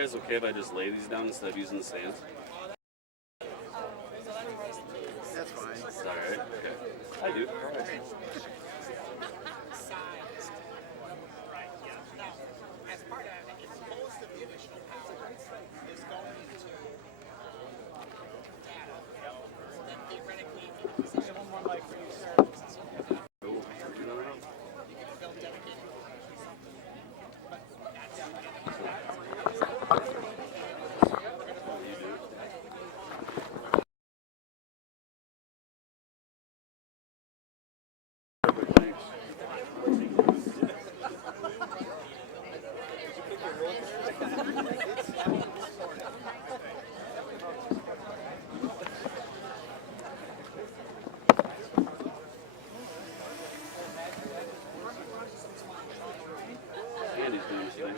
guys okay if I just lay these down instead of using the stands? That's fine. Is that all right? Okay. I do. All right. Andy's doing his thing.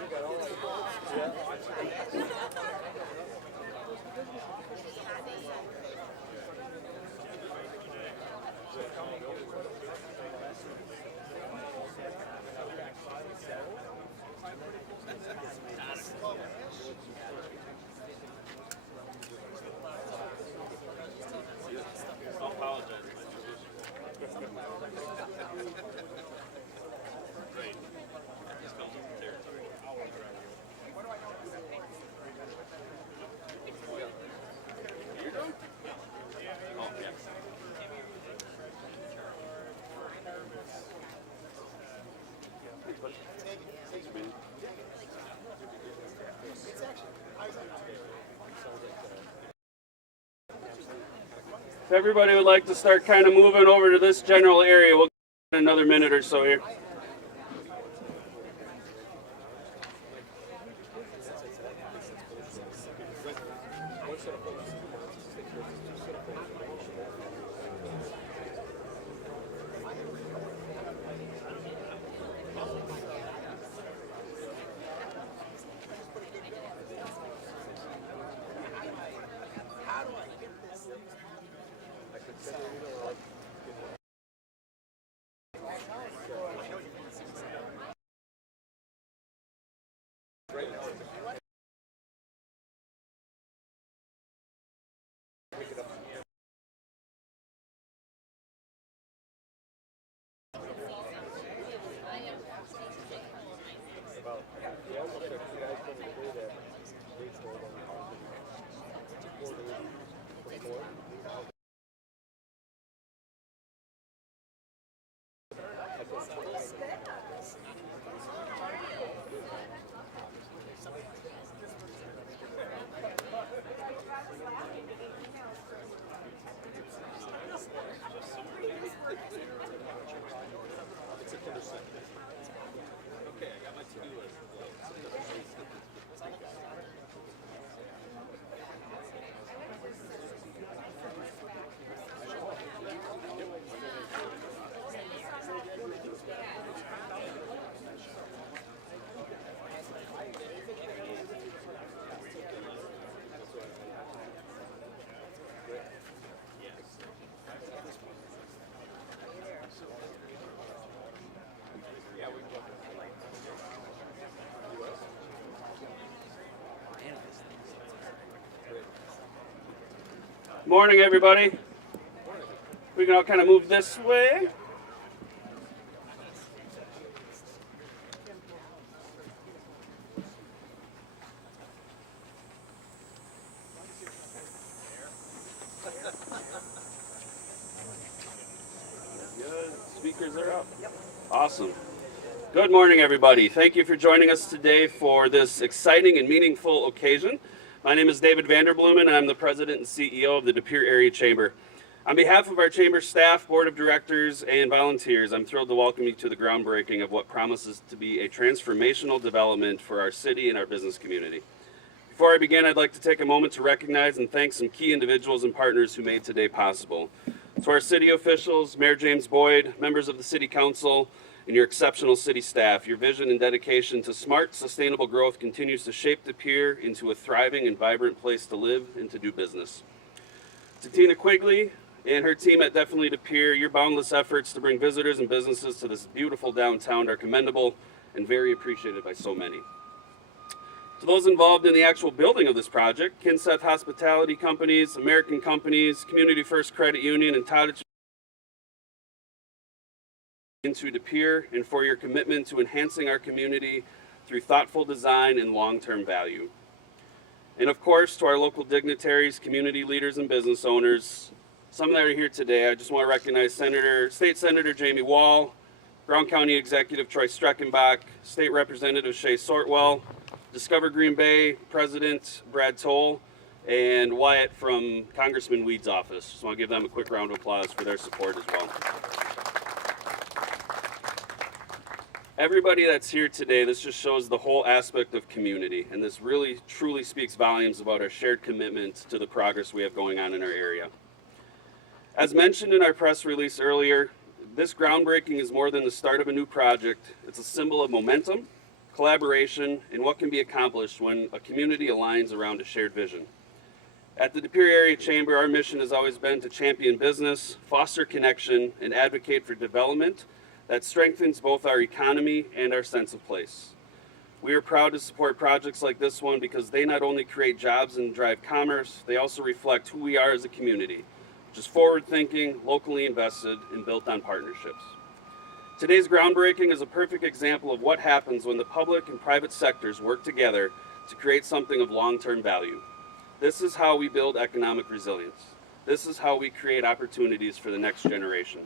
Don't apologize. Right. Just come from territory. You're done? Oh, yeah. Thanks, buddy. Thanks for being here. If everybody would like to start kind of moving over to this general area, we'll get another minute or so here. Morning, everybody. We can all kind of move this way. Good. Speakers are up. Awesome. Good morning, everybody. Thank you for joining us today for this exciting and meaningful occasion. My name is David Vanderbloemen, and I'm the President and CEO of the De Pere Area Chamber. On behalf of our Chamber staff, Board of Directors, and volunteers, I'm thrilled to welcome you to the groundbreaking of what promises to be a transformational development for our city and our business community. Before I begin, I'd like to take a moment to recognize and thank some key individuals and partners who made today possible. To our city officials, Mayor James Boyd, members of the City Council, and your exceptional city staff, your vision and dedication to smart, sustainable growth continues to shape De Pere into a thriving and vibrant place to live and to do business. To Tina Quigley and her team at Definitely De Pere, your boundless efforts to bring visitors and businesses to this beautiful downtown are commendable and very appreciated by so many. To those involved in the actual building of this project, Kinseth Hospitality Companies, American Companies, Community First Credit Union, and Cottage into De Pere, and for your commitment to enhancing our community through thoughtful design and long-term value. And of course, to our local dignitaries, community leaders, and business owners, some that are here today, I just want to recognize State Senator Jamie Wall, Brown County Executive Troy Streckenbach, State Representative Shay Sortwell, Discover Green Bay President Brad Toll, and Wyatt from Congressman Weed's office. Just want to give them a quick round of applause for their support as well. Everybody that's here today, this just shows the whole aspect of community, and this really truly speaks volumes about our shared commitment to the progress we have going on in our area. As mentioned in our press release earlier, this groundbreaking is more than the start of a new project. It's a symbol of momentum, collaboration, and what can be accomplished when a community aligns around a shared vision. At the De Pere Area Chamber, our mission has always been to champion business, foster connection, and advocate for development that strengthens both our economy and our sense of place. We are proud to support projects like this one because they not only create jobs and drive commerce, they also reflect who we are as a community, which is forward-thinking, locally invested, and built on partnerships. Today's groundbreaking is a perfect example of what happens when the public and private sectors work together to create something of long-term value. This is how we build economic resilience. This is how we create opportunities for the next generation.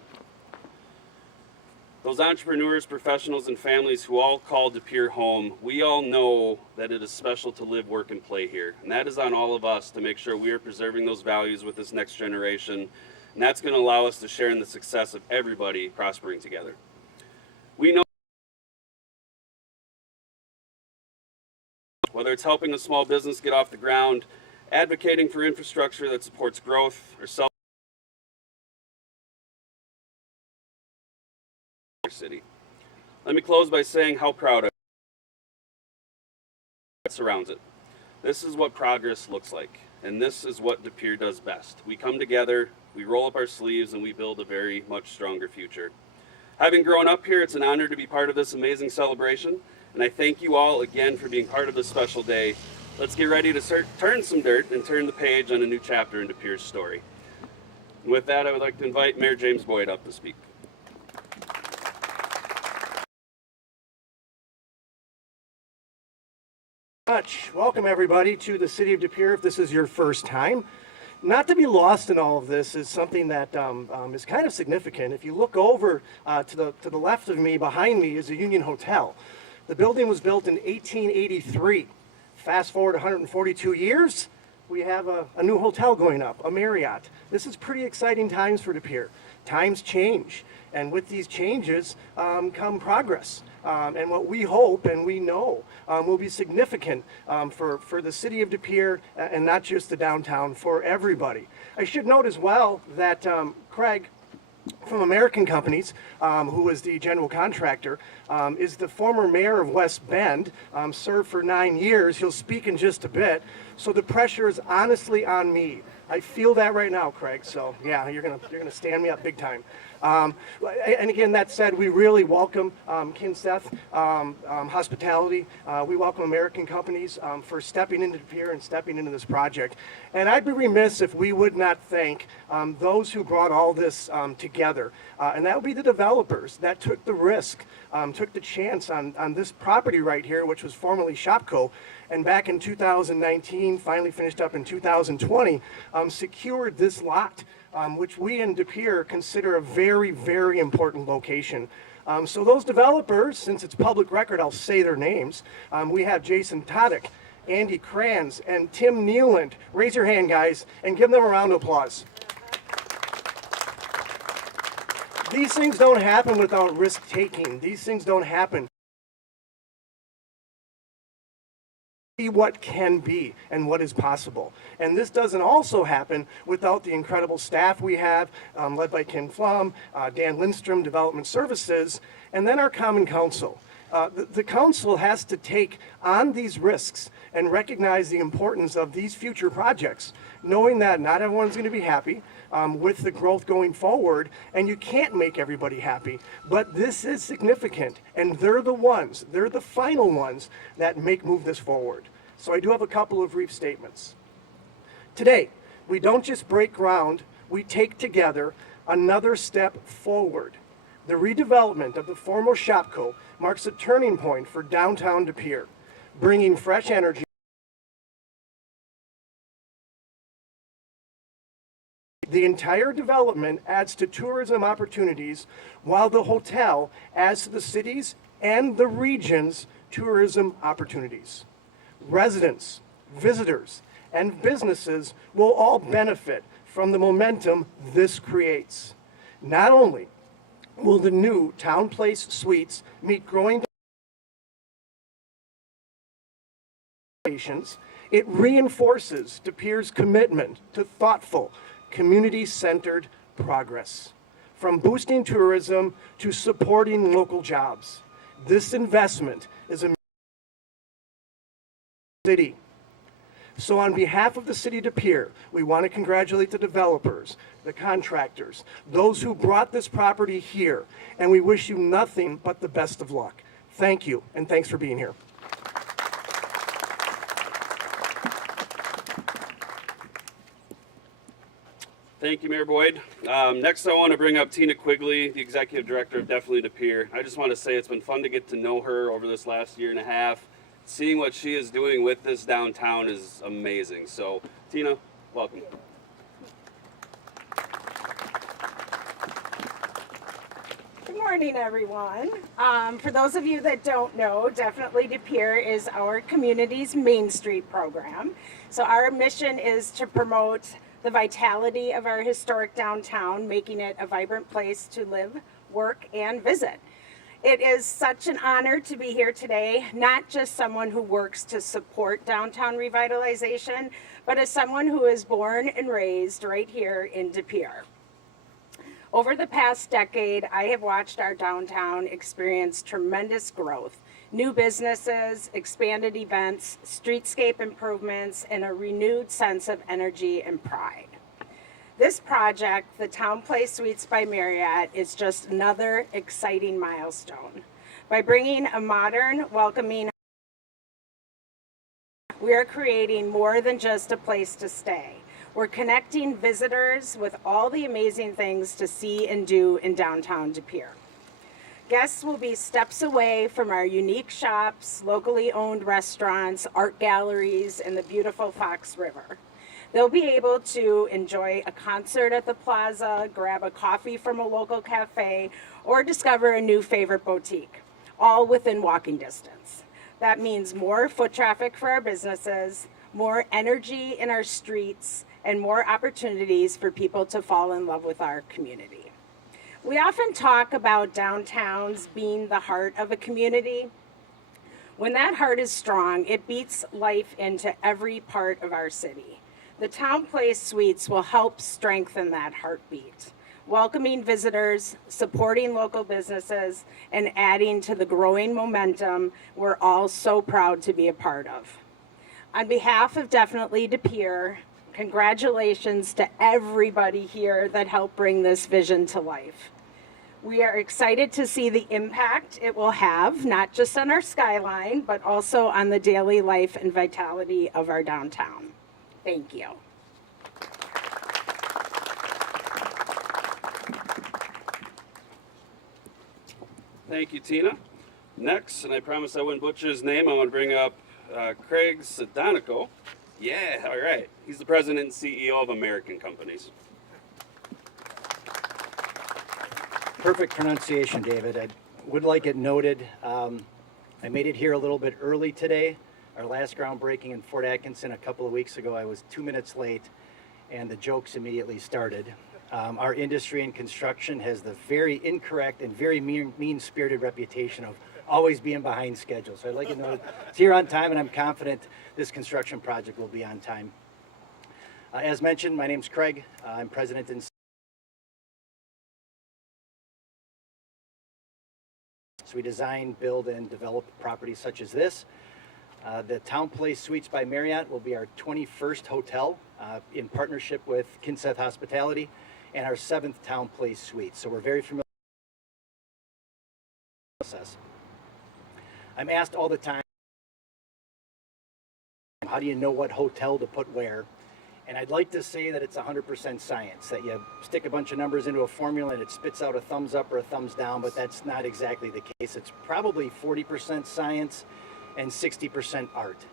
Those entrepreneurs, professionals, and families who all call De Pere home, we all know that it is special to live, work, and play here. And that is on all of us to make sure we are preserving those values with this next generation. And that's going to allow us to share in the success of everybody prospering together. We know whether it's helping a small business get off the ground, advocating for infrastructure that supports growth, or city. Let me close by saying how proud I am that surrounds it. This is what progress looks like, and this is what De Pere does best. We come together, we roll up our sleeves, and we build a very much stronger future. Having grown up here, it's an honor to be part of this amazing celebration, and I thank you all again for being part of this special day. Let's get ready to turn some dirt and turn the page on a new chapter in De Pere's story. And with that, I would like to invite Mayor James Boyd up to speak. Welcome everybody to the city of De Pere if this is your first time. Not to be lost in all of this is something that is kind of significant. If you look over to the left of me, behind me, is a Union Hotel. The building was built in 1883. Fast forward 142 years, we have a new hotel going up, a Marriott. This is pretty exciting times for De Pere. Times change, and with these changes come progress. And what we hope and we know will be significant for the city of De Pere and not just the downtown, for everybody. I should note as well that Craig from American Companies, who is the general contractor, is the former mayor of West Bend, served for 9 years. He'll speak in just a bit. So the pressure is honestly on me. I feel that right now, Craig. So yeah, you're gonna stand me up big time. And again, that said, we really welcome Kinseth Hospitality. We welcome American Companies for stepping into De Pere and stepping into this project. And I'd be remiss if we would not thank those who brought all this together. And that would be the developers that took the risk, took the chance on this property right here, which was formerly Shopko. And back in 2019, finally finished up in 2020, secured this lot, which we in De Pere consider a very, very important location. So those developers, since it's public record, I'll say their names. We have Jason Todick, Andy Kranz, and Tim Nealand. Raise your hand, guys, and give them a round of applause. These things don't happen without risk-taking. These things don't happen. See what can be and what is possible. And this doesn't also happen without the incredible staff we have, led by Ken Flum, Dan Lindstrom, Development Services, and then our Common Council. The council has to take on these risks and recognize the importance of these future projects, knowing that not everyone's going to be happy with the growth going forward, and you can't make everybody happy. But this is significant, and they're the final ones that move this forward. So I do have a couple of brief statements. Today, we don't just break ground, we take together another step forward. The redevelopment of the former Shopko marks a turning point for downtown De Pere, bringing fresh energy. The entire development adds to tourism opportunities, while the hotel adds to the city's and the region's tourism opportunities. Residents, visitors, and businesses will all benefit from the momentum this creates. Not only will the new TownePlace Suites meet growing expectations, it reinforces De Pere's commitment to thoughtful, community-centered progress. From boosting tourism to supporting local jobs, this investment is a city. So on behalf of the city of De Pere, we want to congratulate the developers, the contractors, those who brought this property here, and we wish you nothing but the best of luck. Thank you, and thanks for being here. Thank you, Mayor Boyd. Next, I want to bring up Tina Quigley, the Executive Director of Definitely De Pere. I just want to say it's been fun to get to know her over this last year and a half. Seeing what she is doing with this downtown is amazing. So, Tina, welcome. Good morning, everyone. For those of you that don't know, Definitely De Pere is our community's Main Street program. So our mission is to promote the vitality of our historic downtown, making it a vibrant place to live, work, and visit. It is such an honor to be here today, not just someone who works to support downtown revitalization, but as someone who is born and raised right here in De Pere. Over the past decade, I have watched our downtown experience tremendous growth. New businesses, expanded events, streetscape improvements, and a renewed sense of energy and pride. This project, the TownePlace Suites by Marriott, is just another exciting milestone. By bringing a modern, welcoming, we are creating more than just a place to stay. We're connecting visitors with all the amazing things to see and do in downtown De Pere. Guests will be steps away from our unique shops, locally owned restaurants, art galleries, and the beautiful Fox River. They'll be able to enjoy a concert at the plaza, grab a coffee from a local cafe, or discover a new favorite boutique, all within walking distance. That means more foot traffic for our businesses, more energy in our streets, and more opportunities for people to fall in love with our community. We often talk about downtowns being the heart of a community. When that heart is strong, it beats life into every part of our city. The TownePlace Suites will help strengthen that heartbeat, welcoming visitors, supporting local businesses, and adding to the growing momentum we're all so proud to be a part of. On behalf of Definitely De Pere, congratulations to everybody here that helped bring this vision to life. We are excited to see the impact it will have, not just on our skyline, but also on the daily life and vitality of our downtown. Thank you. Thank you, Tina. Next, and I promise I wouldn't butcher his name, I want to bring up Craig Sadonico. Yeah, all right. He's the president and CEO of American Companies. Perfect pronunciation, David. I would like it noted. I made it here a little bit early today. Our last groundbreaking in Fort Atkinson a couple of weeks ago, I was 2 minutes late, and the jokes immediately started. Our industry in construction has the very incorrect and very mean-spirited reputation of always being behind schedule. So I'd like to know it's here on time, and I'm confident this construction project will be on time. As mentioned, my name's Craig. I'm president and so we design, build, and develop properties such as this. The TownePlace Suites by Marriott will be our 21st hotel in partnership with Kinseth Hospitality, and our 7th TownePlace Suite. So we're very familiar with the process. I'm asked all the time How do you know what hotel to put where? And I'd like to say that it's 100% science, that you stick a bunch of numbers into a formula and it spits out a thumbs up or a thumbs down, but that's not exactly the case. It's probably 40% science and 60% art.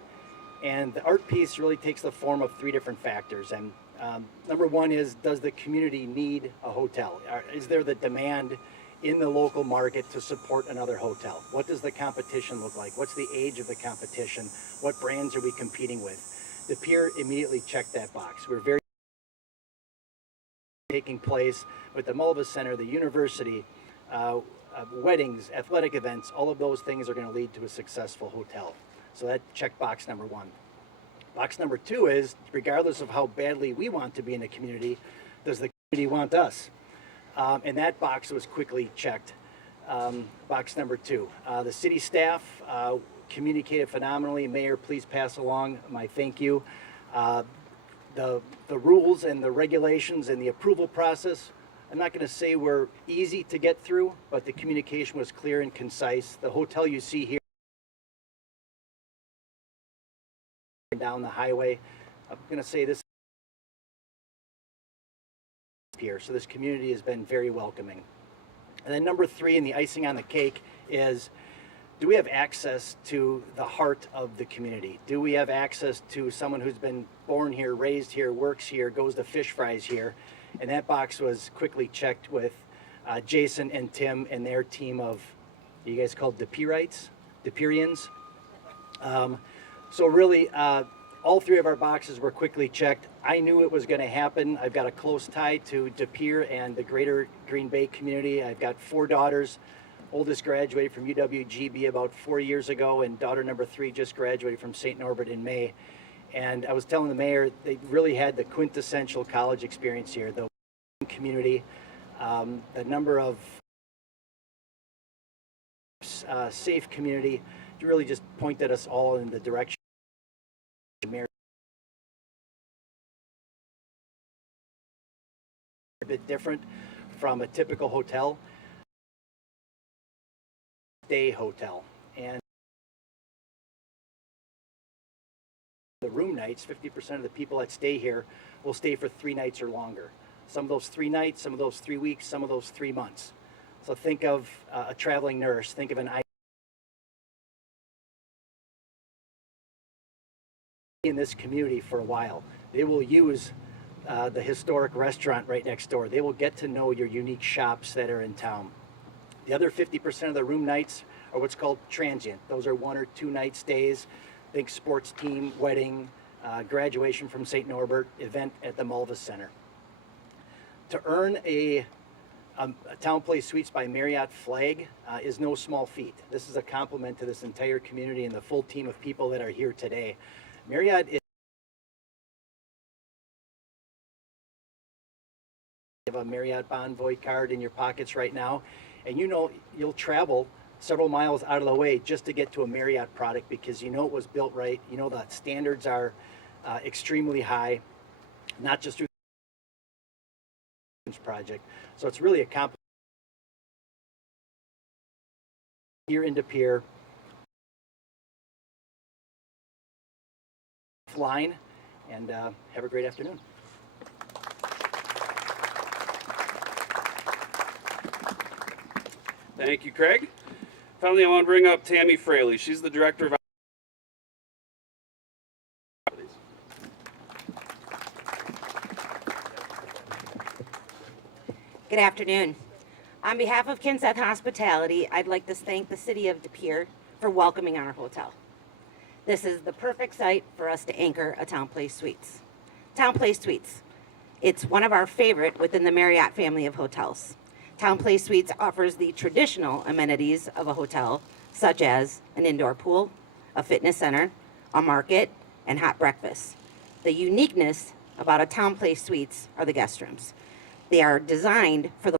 And the art piece really takes the form of three different factors. And number one is, does the community need a hotel? Is there the demand in the local market to support another hotel? What does the competition look like? What's the age of the competition? What brands are we competing with? The Pere immediately checked that box. We're very taking place with the Mulva Center, the university, weddings, athletic events, all of those things are going to lead to a successful hotel. So that checked box number one. Box number two is, regardless of how badly we want to be in the community, does the community want us? And that box was quickly checked. Box number two. The city staff communicated phenomenally. Mayor, please pass along my thank you. The rules and the regulations and the approval process, I'm not going to say were easy to get through, but the communication was clear and concise. The hotel you see here down the highway, I'm going to say this here. So this community has been very welcoming. And then number three, and the icing on the cake, is do we have access to the heart of the community? Do we have access to someone who's been born here, raised here, works here, goes to fish fries here? And that box was quickly checked with Jason and Tim and their team of, you guys called Deperites? Deperians? So really, all three of our boxes were quickly checked. I knew it was going to happen. I've got a close tie to De Pere and the greater Green Bay community. I've got 4 daughters. Oldest graduated from UWGB about 4 years ago, and daughter number 3 just graduated from St. Norbert in May. And I was telling the mayor, they really had the quintessential college experience here. The community, the number of safe community, really just pointed us all in the direction. A bit different from a typical hotel. Day hotel, and the room nights, 50% of the people that stay here will stay for 3 nights or longer. Some of those 3 nights, some of those 3 weeks, some of those 3 months. So think of a traveling nurse, think of an in this community for a while. They will use the historic restaurant right next door. They will get to know your unique shops that are in town. The other 50% of the room nights are what's called transient. Those are 1 or 2 night stays. Think sports team, wedding, graduation from St. Norbert, event at the Mulva Center. To earn a TownePlace Suites by Marriott flag is no small feat. This is a compliment to this entire community and the full team of people that are here today. Marriott is you have a Marriott Bonvoy card in your pockets right now, and you know you'll travel several miles out of the way just to get to a Marriott product because you know it was built right. You know the standards are extremely high, not just through the project. So it's really a compliment here in De Pere. Line, and have a great afternoon. Thank you, Craig. Finally, I want to bring up Tammy Fraley. She's the director of. Good afternoon. On behalf of Kinseth Hospitality, I'd like to thank the City of De Pere for welcoming our hotel. This is the perfect site for us to anchor a TownePlace Suites. TownePlace Suites. It's one of our favorite within the Marriott family of hotels. TownePlace Suites offers the traditional amenities of a hotel, such as an indoor pool, a fitness center, a market, and hot breakfast. The uniqueness about a TownePlace Suites are the guest rooms. They are designed for the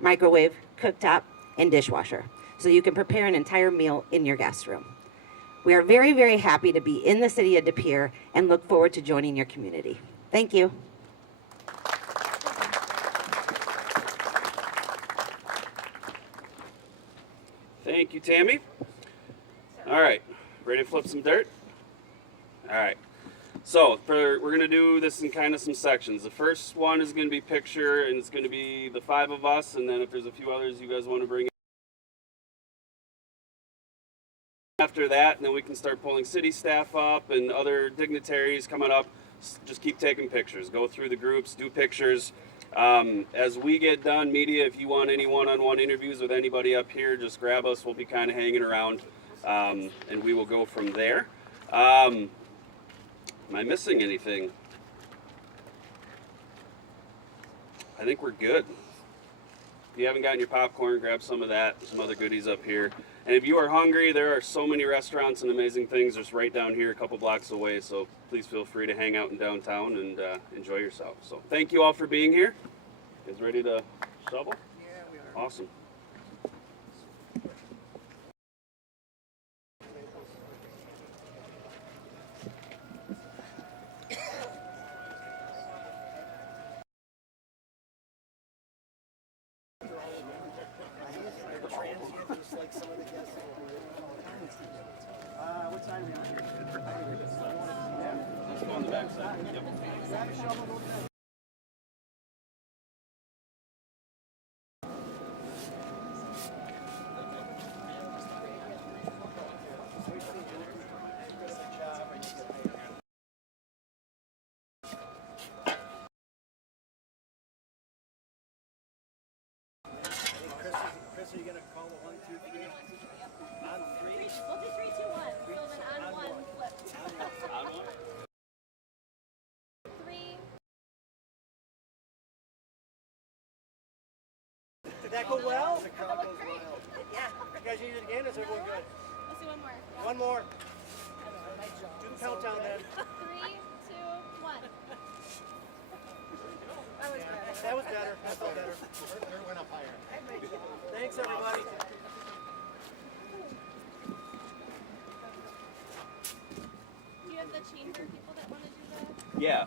microwave, cooktop, and dishwasher, so you can prepare an entire meal in your guest room. We are very, very happy to be in the City of De Pere and look forward to joining your community. Thank you. Thank you, Tammy. All right, ready to flip some dirt? All right. So we're going to do this in kind of some sections. The first one is going to be picture, and it's going to be the 5 of us, and then if there's a few others you guys want to bring in. After that, and then we can start pulling city staff up and other dignitaries coming up. Just keep taking pictures. Go through the groups, do pictures. As we get done, media, if you want any one-on-one interviews with anybody up here, just grab us. We'll be kind of hanging around, and we will go from there. Am I missing anything? I think we're good. If you haven't gotten your popcorn, grab some of that, some other goodies up here. And if you are hungry, there are so many restaurants and amazing things just right down here a couple blocks away. So please feel free to hang out in downtown and enjoy yourself. So thank you all for being here. You guys ready to shovel? Yeah, we are. Awesome. What side are we on here? Let's go on the back side. Yep. Chris, are you going to call the 1, 2, 3? On 3? We'll do 3, 2, 1. So then on 1, flip. On one? 3. Did that go well? That looked great. Yeah. You guys need it again? Is everyone good? Let's do one more. One more. Do the countdown then. 3, 2, 1. That was better. That felt better. Went up higher. Thanks, everybody. Do you have the chamber people that want to do the? Yeah.